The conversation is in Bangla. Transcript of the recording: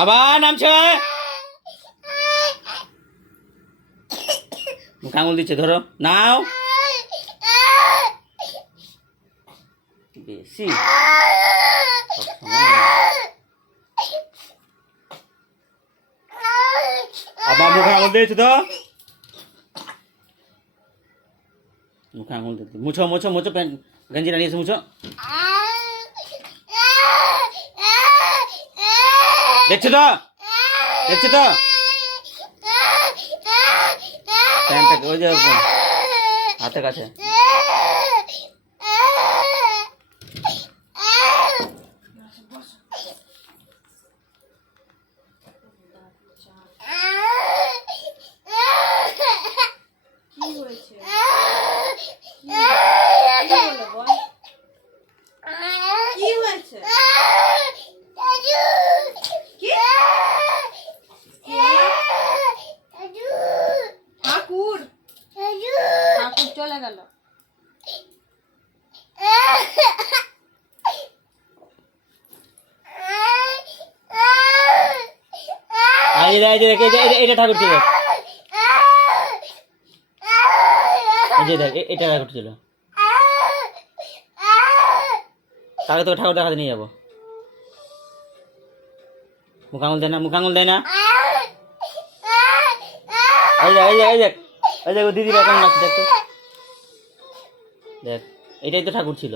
আবার নামছে, মুখে আঙুল দিচ্ছে, ধরো নাও। বেশি আবার মুখে আঙুল দিয়েছে তো, মুখে আঙুল দিতে, মুছো মুছো মুছো, গঞ্জিটা নিয়েছে, মুছো। দেখছো তো, দেখছো তো প্যান্টটাকে, ওই যে হাতের কাছে। চলে গেল। এটা ঠাকুর ছিল, এটা ঠাকুর ছিল, তাকে তো ঠাকুর দেখাতে নিয়ে যাবো। মুখ আঙুল দেয় না, মুখ আঙুল দেয় না। এই দেখ এই দেখ এই দেখ এই দেখ, দিদিরা কেমন নাচছে, দেখ তো, দেখ, এটাই তো ঠাকুর ছিল।